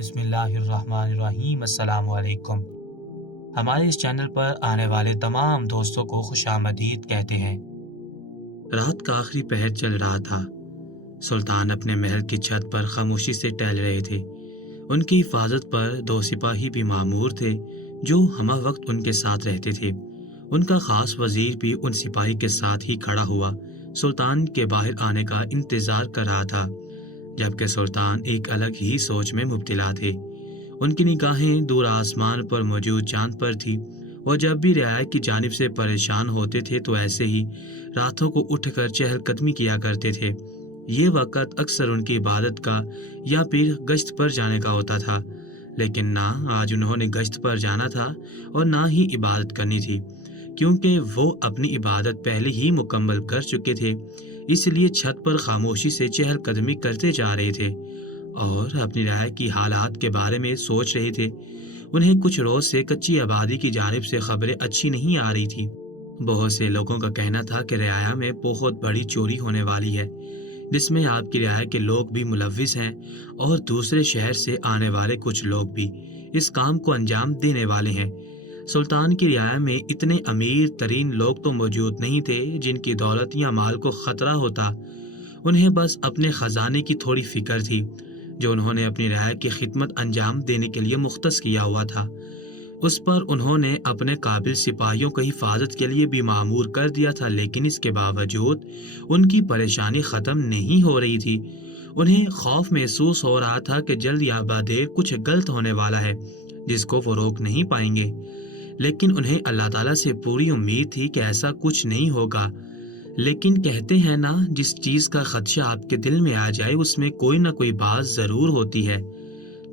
بسم اللہ الرحمن الرحیم۔ السلام علیکم۔ ہمارے اس چینل پر آنے والے تمام دوستوں کو خوش آمدید کہتے ہیں۔ رات کا آخری پہر چل رہا تھا۔ سلطان اپنے محل کی چھت پر خاموشی سے ٹہل رہے تھے۔ ان کی حفاظت پر 2 سپاہی بھی مامور تھے جو ہمہ وقت ان کے ساتھ رہتے تھے۔ ان کا خاص وزیر بھی ان سپاہی کے ساتھ ہی کھڑا ہوا سلطان کے باہر آنے کا انتظار کر رہا تھا، جبکہ سلطان ایک الگ ہی سوچ میں مبتلا تھے۔ ان کی نگاہیں دور آسمان پر موجود چاند پر تھی، اور جب بھی رعایا کی جانب سے پریشان ہوتے تھے تو ایسے ہی راتوں کو اٹھ کر چہل قدمی کیا کرتے تھے۔ یہ وقت اکثر ان کی عبادت کا یا پھر گشت پر جانے کا ہوتا تھا، لیکن نہ آج انہوں نے گشت پر جانا تھا اور نہ ہی عبادت کرنی تھی، کیونکہ وہ اپنی عبادت پہلے ہی مکمل کر چکے تھے۔ اس لیے چھت پر خاموشی سے چہل قدمی کرتے جا رہے تھے اور اپنی رعایا کی حالات کے بارے میں سوچ رہے تھے۔ انہیں کچھ روز سے کچی آبادی کی جانب سے خبریں اچھی نہیں آ رہی تھی۔ بہت سے لوگوں کا کہنا تھا کہ رعایا میں بہت بڑی چوری ہونے والی ہے، جس میں آپ کی رعایا کے لوگ بھی ملوث ہیں، اور دوسرے شہر سے آنے والے کچھ لوگ بھی اس کام کو انجام دینے والے ہیں۔ سلطان کی رعایا میں اتنے امیر ترین لوگ تو موجود نہیں تھے جن کی دولت یا مال کو خطرہ ہوتا۔ انہیں بس اپنے خزانے کی تھوڑی فکر تھی جو انہوں نے اپنی رعایا کی خدمت انجام دینے کے لیے مختص کیا ہوا تھا۔ اس پر انہوں نے اپنے قابل سپاہیوں کو حفاظت کے لیے بھی مامور کر دیا تھا، لیکن اس کے باوجود ان کی پریشانی ختم نہیں ہو رہی تھی۔ انہیں خوف محسوس ہو رہا تھا کہ جلد یا بعدیر کچھ غلط ہونے والا ہے جس کو وہ روک نہیں پائیں گے، لیکن انہیں اللہ تعالیٰ سے پوری امید تھی کہ ایسا کچھ نہیں ہوگا۔ لیکن کہتے ہیں نا، جس چیز کا خدشہ آپ کے دل میں آ جائے اس میں کوئی نہ کوئی بات ضرور ہوتی ہے۔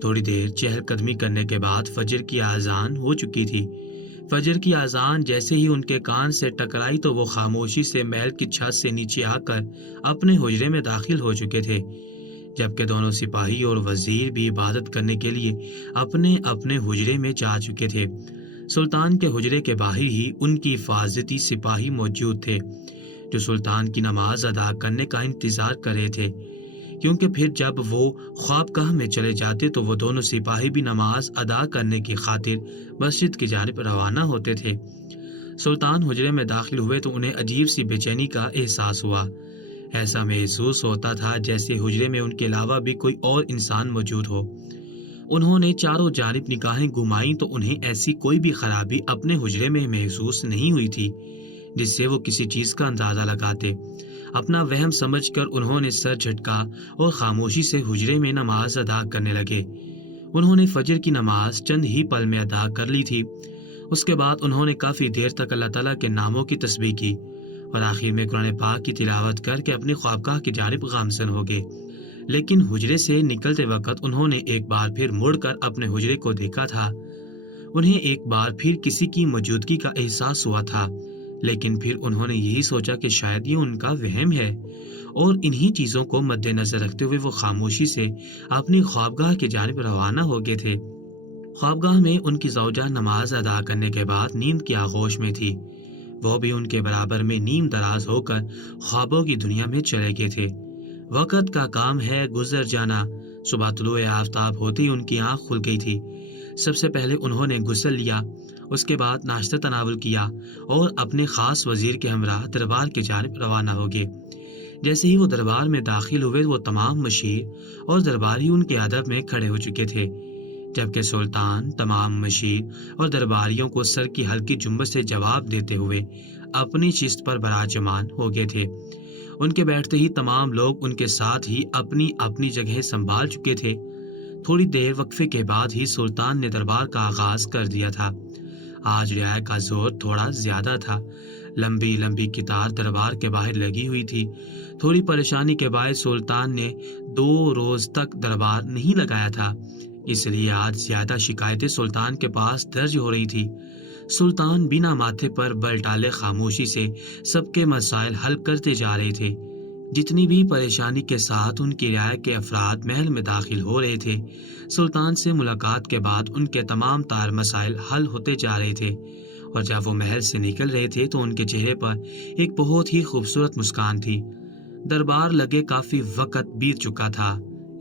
تھوڑی دیر چہل قدمی کرنے کے بعد فجر کی اذان ہو چکی تھی۔ فجر کی اذان جیسے ہی ان کے کان سے ٹکرائی تو وہ خاموشی سے محل کی چھت سے نیچے آ کر اپنے حجرے میں داخل ہو چکے تھے، جبکہ دونوں سپاہی اور وزیر بھی عبادت کرنے کے لیے اپنے اپنے حجرے میں جا چکے تھے۔ سلطان کے حجرے کے باہر ہی ان کی حفاظتی سپاہی موجود تھے جو سلطان کی نماز ادا کرنے کا انتظار کر رہے تھے، کیونکہ پھر جب وہ خوابگاہ میں چلے جاتے تو وہ دونوں سپاہی بھی نماز ادا کرنے کی خاطر مسجد کی جانب روانہ ہوتے تھے۔ سلطان حجرے میں داخل ہوئے تو انہیں عجیب سی بے چینی کا احساس ہوا۔ ایسا محسوس ہوتا تھا جیسے حجرے میں ان کے علاوہ بھی کوئی اور انسان موجود ہو۔ انہوں نے چاروں جانب نگاہیں گھمائیں تو انہیں ایسی کوئی بھی خرابی اپنے حجرے میں محسوس نہیں ہوئی تھی جس سے وہ کسی چیز کا اندازہ لگاتے۔ اپنا وہم سمجھ کر انہوں نے سر جھٹکا اور خاموشی سے حجرے میں نماز ادا کرنے لگے۔ انہوں نے فجر کی نماز چند ہی پل میں ادا کر لی تھی۔ اس کے بعد انہوں نے کافی دیر تک اللہ تعالیٰ کے ناموں کی تسبیح کی اور آخر میں قرآن پاک کی تلاوت کر کے اپنے خوابگاہ کی جانب گامزن ہو گئے۔ لیکن حجرے سے نکلتے وقت انہوں نے ایک بار پھر مڑ کر اپنے حجرے کو دیکھا تھا۔ انہیں ایک بار پھر کسی کی موجودگی کا احساس ہوا تھا، لیکن پھر انہوں نے یہی سوچا کہ شاید یہ ان کا وہم ہے، اور انہی چیزوں کو مد نظر رکھتے ہوئے وہ خاموشی سے اپنی خوابگاہ کی جانب روانہ ہو گئے تھے۔ خوابگاہ میں ان کی زوجہ نماز ادا کرنے کے بعد نیند کی آغوش میں تھی۔ وہ بھی ان کے برابر میں نیم دراز ہو کر خوابوں کی دنیا میں چلے گئے تھے۔ وقت کا کام ہے گزر جانا۔ صبح طلوع آفتاب ہوتے ہی ان کی آنکھ کھل گئی تھی۔ سب سے پہلے انہوں نے غسل لیا، اس کے بعد ناشتہ تناول کیا اور اپنے خاص وزیر کے ہمراہ دربار کی جانب روانہ ہو گئے۔ جیسے ہی وہ دربار میں داخل ہوئے وہ تمام مشیر اور درباری ان کے ادب میں کھڑے ہو چکے تھے، جبکہ سلطان تمام مشیر اور درباریوں کو سر کی ہلکی جنبش سے جواب دیتے ہوئے اپنی شست پر براجمان ہو گئے تھے۔ ان کے بیٹھتے ہی تمام لوگ ان کے ساتھ ہی اپنی اپنی جگہ سنبھال چکے تھے۔ تھوڑی دیر وقفے کے بعد ہی سلطان نے دربار کا آغاز کر دیا تھا۔ آج رعایا کا زور تھوڑا زیادہ تھا۔ لمبی لمبی قطار دربار کے باہر لگی ہوئی تھی۔ تھوڑی پریشانی کے باعث سلطان نے 2 روز تک دربار نہیں لگایا تھا، اس لیے آج زیادہ شکایتیں سلطان کے پاس درج ہو رہی تھی۔ سلطان بنا ماتھے پر بل ڈالے خاموشی سے سب کے مسائل حل کرتے جا رہے تھے۔ جتنی بھی پریشانی کے ساتھ ان کی رعایا کے افراد محل میں داخل ہو رہے تھے، سلطان سے ملاقات کے بعد ان کے تمام تار مسائل حل ہوتے جا رہے تھے، اور جب وہ محل سے نکل رہے تھے تو ان کے چہرے پر ایک بہت ہی خوبصورت مسکان تھی۔ دربار لگے کافی وقت بیت چکا تھا،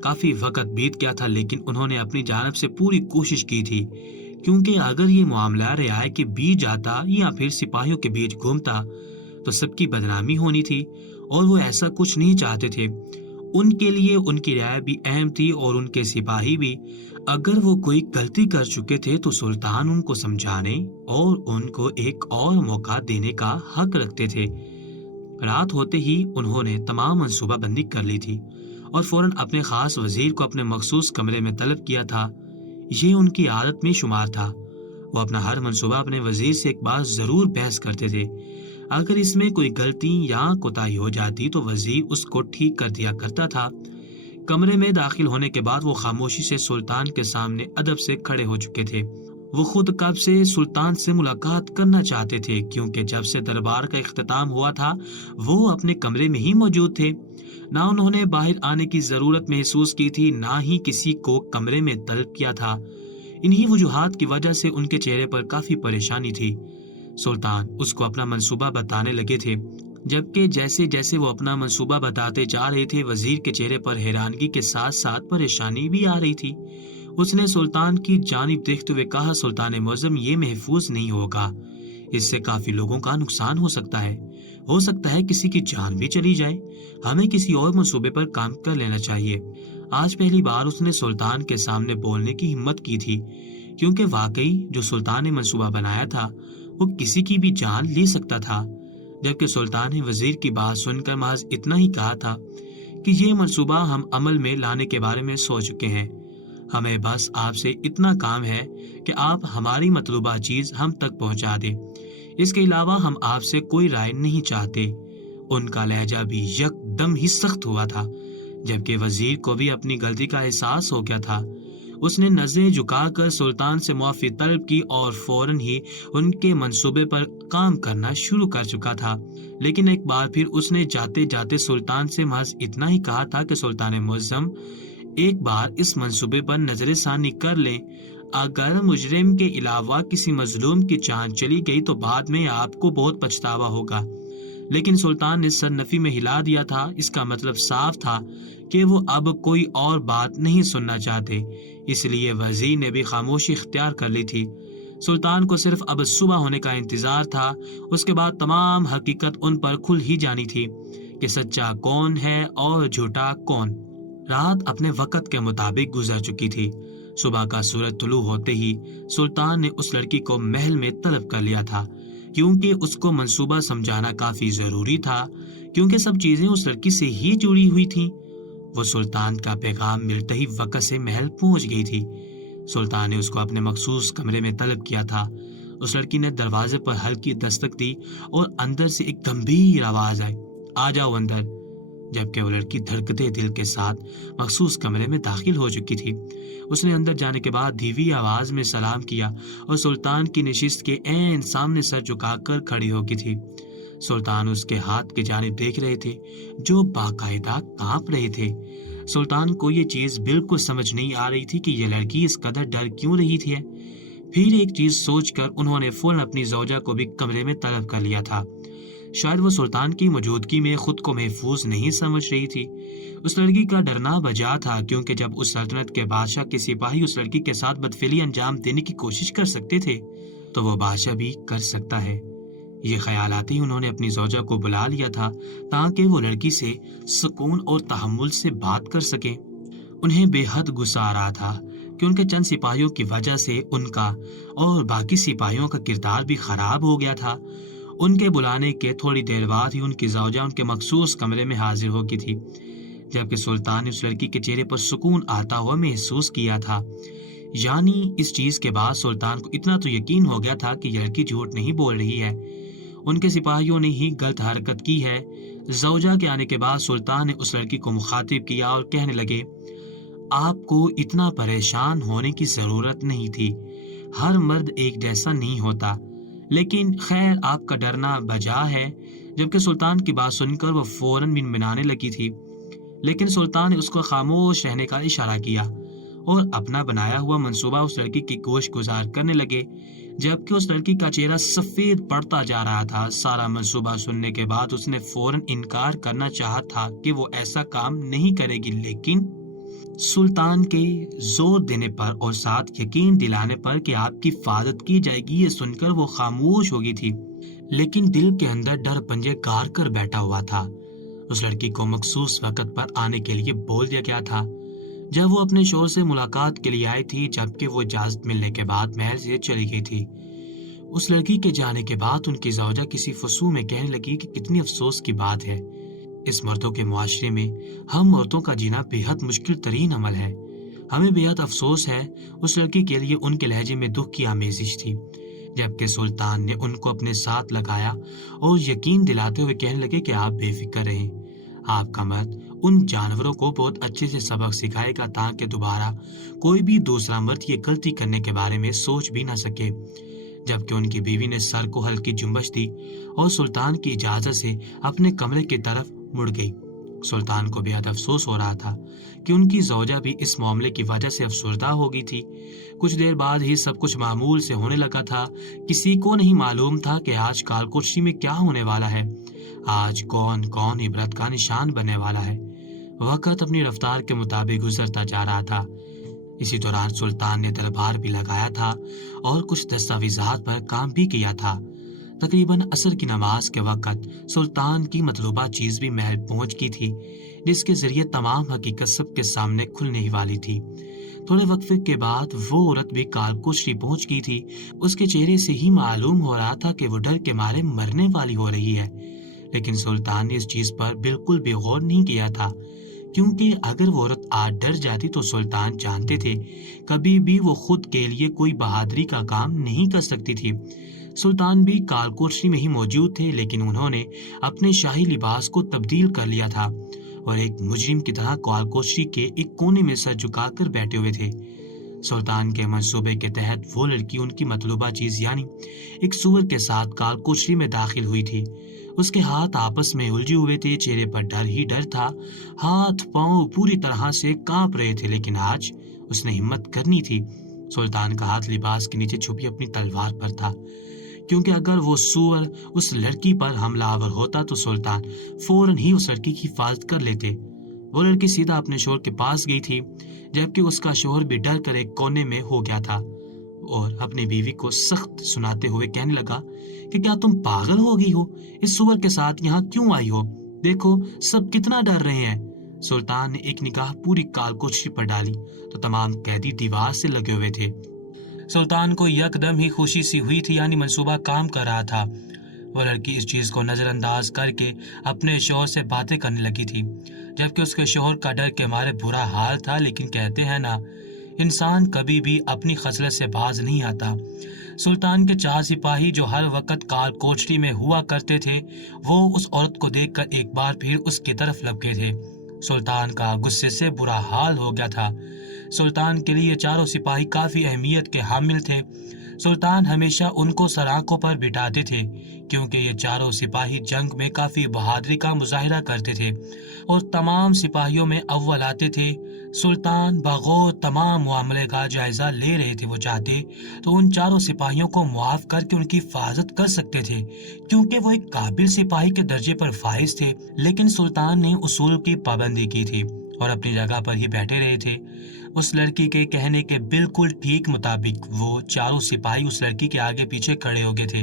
کافی وقت بیت گیا تھا، لیکن انہوں نے اپنی جانب سے پوری کوشش کی تھی، کیونکہ اگر یہ معاملہ رعایا کے بیچ جاتا یا پھر سپاہیوں کے بیچ گھومتا تو سب کی بدنامی ہونی تھی، اور وہ ایسا کچھ نہیں چاہتے تھے۔ ان کے لیے ان کی رعایا بھی اہم تھی اور ان کے سپاہی بھی۔ اگر وہ کوئی غلطی کر چکے تھے تو سلطان ان کو سمجھانے اور ان کو ایک اور موقع دینے کا حق رکھتے تھے۔ رات ہوتے ہی انہوں نے تمام منصوبہ بندی کر لی تھی اور فوراً اپنے خاص وزیر کو اپنے مخصوص کمرے میں طلب کیا تھا۔ یہ ان کی عادت میں شمار تھا۔ وہ اپنا ہر منصوبہ اپنے وزیر سے ایک بار ضرور بحث کرتے تھے۔ اگر اس میں کوئی غلطی یا کوتاہی ہو جاتی تو وزیر اس کو ٹھیک کر دیا کرتا تھا۔ کمرے میں داخل ہونے کے بعد وہ خاموشی سے سلطان کے سامنے ادب سے کھڑے ہو چکے تھے۔ وہ خود کب سے سلطان سے ملاقات کرنا چاہتے تھے، کیونکہ جب سے دربار کا اختتام ہوا تھا وہ اپنے کمرے میں ہی موجود تھے۔ نہ انہوں نے باہر آنے کی ضرورت محسوس کی تھی، نہ ہی کسی کو کمرے میں طلب کیا تھا۔ انہی وجوہات کی وجہ سے ان کے چہرے پر کافی پریشانی تھی۔ سلطان اس کو اپنا منصوبہ بتانے لگے تھے، جبکہ جیسے جیسے وہ اپنا منصوبہ بتاتے جا رہے تھے وزیر کے چہرے پر حیرانگی کے ساتھ ساتھ پریشانی بھی آ رہی تھی۔ اس نے سلطان کی جانب دیکھتے ہوئے کہا، سلطان معظم، یہ محفوظ نہیں ہوگا، اس سے کافی لوگوں کا نقصان ہو سکتا ہے کسی کی جان بھی چلی جائے۔ ہمیں کسی اور منصوبے پر کام کر لینا چاہیے۔ آج پہلی بار اس نے سلطان کے سامنے بولنے کی ہمت کی تھی، کیونکہ واقعی جو سلطان نے منصوبہ بنایا تھا وہ کسی کی بھی جان لے سکتا تھا، جبکہ سلطان نے وزیر کی بات سن کر محض اتنا ہی کہا تھا کہ یہ منصوبہ ہم عمل میں لانے کے بارے میں سوچ چکے ہیں، ہمیں بس آپ سے اتنا کام ہے کہ آپ ہماری مطلوبہ چیز ہم تک پہنچا دیں، اس کے علاوہ ہم آپ سے کوئی رائے نہیں چاہتے۔ ان کا لہجہ بھی یک دم ہی سخت ہوا تھا، جبکہ وزیر کو بھی اپنی غلطی کا احساس ہو گیا تھا۔ اس نے نظریں جھکا کر سلطان سے معافی طلب کی اور فوراً ہی ان کے منصوبے پر کام کرنا شروع کر چکا تھا، لیکن ایک بار پھر اس نے جاتے جاتے سلطان سے محض اتنا ہی کہا تھا کہ سلطان معظم، ایک بار اس منصوبے پر نظر ثانی کر لیں، اگر مجرم کے علاوہ کسی مظلوم کی جان چلی گئی تو بعد میں آپ کو بہت پچھتاوا ہوگا۔ لیکن سلطان نے سر نفی میں ہلا دیا تھا۔ اس کا مطلب صاف تھا کہ وہ اب کوئی اور بات نہیں سننا چاہتے، اس لیے وزیر نے بھی خاموشی اختیار کر لی تھی۔ سلطان کو صرف اب صبح ہونے کا انتظار تھا، اس کے بعد تمام حقیقت ان پر کھل ہی جانی تھی کہ سچا کون ہے اور جھوٹا کون۔ رات اپنے وقت کے مطابق گزر چکی تھی۔ صبح کا سورج طلوع ہوتے ہی سلطان نے اس لڑکی کو محل میں طلب کر لیا تھا، کیونکہ اس کو منصوبہ سمجھانا کافی ضروری تھا، کیونکہ سب چیزیں اس لڑکی سے ہی جڑی ہوئی تھیں۔ وہ سلطان کا پیغام ملتے ہی وقت سے محل پہنچ گئی تھی۔ سلطان نے اس کو اپنے مخصوص کمرے میں طلب کیا تھا۔ اس لڑکی نے دروازے پر ہلکی دستک دی اور اندر سے ایک گمبھیر آواز آئی، آ جاؤ اندر، جبکہ وہ لڑکی دھڑکتے دل کے ساتھ مخصوص کمرے میں داخل ہو چکی تھی۔ اس نے اندر جانے کے بعد دھیمی آواز میں سلام کیا اور سلطان کی نشست کے عین سامنے سر جھکا کر کھڑی ہو گئی تھی۔ سلطان اس کے ہاتھ کی جانب دیکھ رہے تھے جو باقاعدہ کانپ رہے تھے۔ سلطان کو یہ چیز بالکل سمجھ نہیں آ رہی تھی کہ یہ لڑکی اس قدر ڈر کیوں رہی تھی۔ پھر ایک چیز سوچ کر انہوں نے فوراً اپنی زوجہ کو بھی کمرے میں طلب کر لیا تھا۔ شاید وہ سلطان کی موجودگی میں خود کو محفوظ نہیں سمجھ رہی تھی۔ اس لڑکی کا ڈرنا بجا تھا، کیونکہ جب اس سلطنت کے بادشاہ کے سپاہی اس لڑکی کے ساتھ بدفعلی انجام دینے کی کوشش کر سکتے تھے تو وہ بادشاہ بھی کر سکتا ہے۔ یہ خیال آتے ہی انہوں نے اپنی زوجہ کو بلا لیا تھا تاکہ وہ لڑکی سے سکون اور تحمل سے بات کر سکیں۔ انہیں بے حد غصہ آ رہا تھا کہ ان کے چند سپاہیوں کی وجہ سے ان کا اور باقی سپاہیوں کا کردار بھی خراب ہو گیا تھا۔ ان کے بلانے کے تھوڑی دیر بعد ہی ان کی زوجہ ان کے مخصوص کمرے میں حاضر ہو گئی تھی، جبکہ سلطان نے اس لڑکی کے چہرے پر سکون آتا ہوا محسوس کیا تھا۔ یعنی اس چیز کے بعد سلطان کو اتنا تو یقین ہو گیا تھا کہ یہ لڑکی جھوٹ نہیں بول رہی ہے، ان کے سپاہیوں نے ہی غلط حرکت کی ہے۔ زوجہ کے آنے کے بعد سلطان نے اس لڑکی کو مخاطب کیا اور کہنے لگے، آپ کو اتنا پریشان ہونے کی ضرورت نہیں تھی، ہر مرد ایک جیسا نہیں ہوتا، لیکن خیر آپ کا ڈرنا بجا ہے۔ جبکہ سلطان کی بات سن کر وہ فوراً منمنانے لگی تھی، لیکن سلطان نے اس کو خاموش رہنے کا اشارہ کیا اور اپنا بنایا ہوا منصوبہ اس لڑکی کی گوش گزار کرنے لگے، جبکہ اس لڑکی کا چہرہ سفید پڑتا جا رہا تھا۔ سارا منصوبہ سننے کے بعد اس نے فوراً انکار کرنا چاہا تھا کہ وہ ایسا کام نہیں کرے گی، لیکن سلطان کے زور دینے پر اور ساتھ یقین دلانے پر کہ آپ کی حفاظت کی جائے گی، یہ سن کر وہ خاموش ہو گئی تھی، لیکن دل کے اندر ڈر پنجے گاڑ کر بیٹھا ہوا تھا۔ اس لڑکی کو مخصوص وقت پر آنے کے لیے بول دیا گیا تھا جب وہ اپنے شوہر سے ملاقات کے لیے آئی تھی، جبکہ وہ اجازت ملنے کے بعد محل سے چلی گئی تھی۔ اس لڑکی کے جانے کے بعد ان کی زوجہ کسی فسو میں کہنے لگی کہ کتنی افسوس کی بات ہے، اس مردوں کے معاشرے میں ہم عورتوں کا جینا بے حد مشکل ترین عمل ہے، ہمیں بے حد افسوس ہے۔ اس لڑکی کے لیے ان کے لہجے میں دکھ کی آمیزش تھی، جبکہ سلطان نے ان کو اپنے ساتھ لگایا اور یقین دلاتے ہوئے کہنے لگے کہ آپ بے فکر رہیں، آپ کا مرد ان جانوروں کو بہت اچھے سے سبق سکھائے گا تاکہ دوبارہ کوئی بھی دوسرا مرد یہ غلطی کرنے کے بارے میں سوچ بھی نہ سکے۔ جبکہ ان کی بیوی نے سر کو ہلکی جنبش دی اور سلطان کی اجازت سے اپنے کمرے کی طرف مڑ گئی۔ سلطان کو بے حد افسوس ہو رہا تھا کہ ان کی زوجہ بھی اس معاملے کی وجہ سے افسردہ ہو گئی تھی۔ کچھ دیر بعد ہی سب کچھ معمول سے ہونے لگا تھا۔ کسی کو نہیں معلوم تھا کہ آج کالکوٹری میں کیا ہونے والا ہے، آج کون کون عبرت کا نشان بننے والا ہے۔ وقت اپنی رفتار کے مطابق گزرتا جا رہا تھا۔ اسی دوران سلطان نے دربار بھی لگایا تھا اور کچھ دستاویزات پر کام بھی کیا تھا۔ تقریباً عصر کی نماز کے وقت سلطان کی مطلوبہ چیز بھی محل پہنچ گئی تھی، جس کے ذریعے تمام حقیقت سب کے سامنے کھلنے ہی والی تھی۔ تھوڑے وقفے کے بعد وہ عورت بھی کالکوٹری پہنچ گئی تھی۔ اس کے چہرے سے ہی معلوم ہو رہا تھا کہ وہ ڈر کے مارے مرنے والی ہو رہی ہے، لیکن سلطان نے اس چیز پر بالکل بھی غور نہیں کیا تھا، کیونکہ اگر وہ عورت آج ڈر جاتی تو سلطان جانتے تھے کبھی بھی وہ خود کے لیے کوئی بہادری کا کام نہیں کر سکتی تھی۔ سلطان بھی کالکوٹری میں ہی موجود تھے، لیکن انہوں نے اپنے شاہی لباس کو تبدیل کر لیا تھا اور ایک مجرم کی طرح کالکوٹری کے ایک کونے میں سر جھکا کر بیٹھے ہوئے تھے۔ سلطان کے منصوبے کے تحت وہ لڑکی ان کی مطلوبہ چیز یعنی ایک سور کے ساتھ کالکوٹری میں داخل ہوئی تھی۔ اس کے ہاتھ آپس میں الجھے ہوئے تھے، چہرے پر ڈر ہی ڈر تھا، ہاتھ پاؤں پوری طرح سے کانپ رہے تھے، لیکن آج اس نے ہمت کرنی تھی۔ سلطان کا ہاتھ لباس کے نیچے چھپی اپنی تلوار پر تھا، کیونکہ اگر وہ سور اس لڑکی پر حملہ آور ہوتا تو سلطان فوراً ہی اس لڑکی کی حفاظت کر لیتے۔ وہ لڑکی سیدھا اپنے شوہر کے پاس گئی تھی، جبکہ اس کا شوہر بھی ڈر کر ایک کونے میں ہو گیا تھا اور اپنی بیوی کو سخت سناتے ہوئے کہنے لگا کہ کیا تم پاگل ہو گئی ہو؟ اس سور کے ساتھ یہاں کیوں آئی ہو؟ دیکھو سب کتنا ڈر رہے ہیں۔ سلطان نے ایک نگاہ پوری کالکوٹری پر ڈالی تو تمام قیدی دیوار سے لگے ہوئے تھے۔ سلطان کو یکدم ہی خوشی سی ہوئی تھی، یعنی منصوبہ کام کر رہا تھا۔ وہ لڑکی اس چیز کو نظر انداز کر کے اپنے شوہر سے باتیں کرنے لگی تھی، جبکہ اس کے شوہر کا ڈر کے مارے برا حال تھا، لیکن کہتے ہیں نا، انسان کبھی بھی اپنی خصلت سے باز نہیں آتا۔ سلطان کے 4 سپاہی جو ہر وقت کالکوٹری میں ہوا کرتے تھے، وہ اس عورت کو دیکھ کر ایک بار پھر اس کی طرف لپ گئے تھے۔ سلطان کا غصے سے برا حال ہو گیا تھا۔ سلطان کے لیے 4 سپاہی کافی اہمیت کے حامل تھے۔ سلطان ہمیشہ ان کو سرآنکھوں پر بٹھاتے تھے، کیونکہ یہ 4 سپاہی جنگ میں کافی بہادری کا مظاہرہ کرتے تھے اور تمام سپاہیوں میں اول آتے تھے۔ سلطان بغور تمام معاملے کا جائزہ لے رہے تھے۔ وہ چاہتے تو ان 4 سپاہیوں کو معاف کر کے ان کی حفاظت کر سکتے تھے، کیونکہ وہ ایک قابل سپاہی کے درجے پر فائز تھے، لیکن سلطان نے اصول کی پابندی کی تھی اور اپنی جگہ پر ہی بیٹھے رہے تھے۔ اس لڑکی کے کہنے کے بالکل ٹھیک مطابق وہ 4 سپاہی اس لڑکی کے آگے پیچھے کھڑے ہو گئے تھے،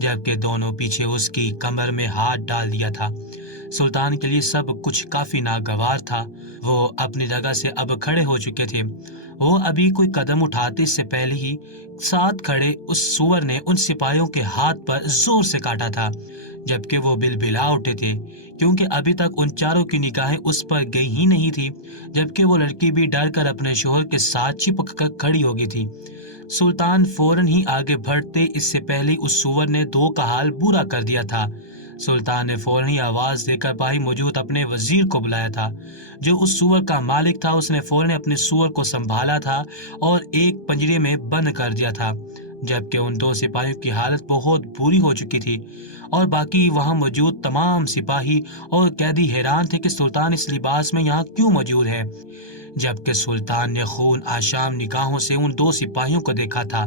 جبکہ دونوں پیچھے اس کی کمر میں ہاتھ ڈال دیا تھا۔ سلطان کے لیے سب کچھ کافی ناگوار تھا۔ وہ اپنی جگہ سے اب کھڑے ہو چکے تھے۔ وہ ابھی کوئی قدم اٹھاتے سے پہلے ہی ساتھ کھڑے اس سور نے ان سپاہیوں کے ہاتھ پر زور سے کاٹا تھا، جبکہ وہ بلبلا اٹھے تھے، کیونکہ ابھی تک ان 4 کی نگاہیں اس پر گئی ہی نہیں تھی، جبکہ وہ لڑکی بھی ڈر کر اپنے شوہر کے ساتھ چپک کر کھڑی ہو گئی تھی۔ سلطان فوراً ہی آگے بڑھتے اس سے پہلے اس سور نے 2 کا حال برا کر دیا تھا۔ سلطان نے فوراً ہی آواز دے کر باہر موجود اپنے وزیر کو بلایا تھا، جو اس سور کا مالک تھا۔ اس نے فوراً اپنے سور کو سنبھالا تھا اور ایک پنجرے میں بند کر دیا تھا، جبکہ ان 2 سپاہیوں کی حالت بہت بری ہو چکی تھی اور باقی وہاں موجود تمام سپاہی اور قیدی حیران تھے کہ سلطان اس لباس میں یہاں کیوں موجود ہے، جبکہ سلطان نے خون آشام نگاہوں سے ان 2 سپاہیوں کو دیکھا تھا۔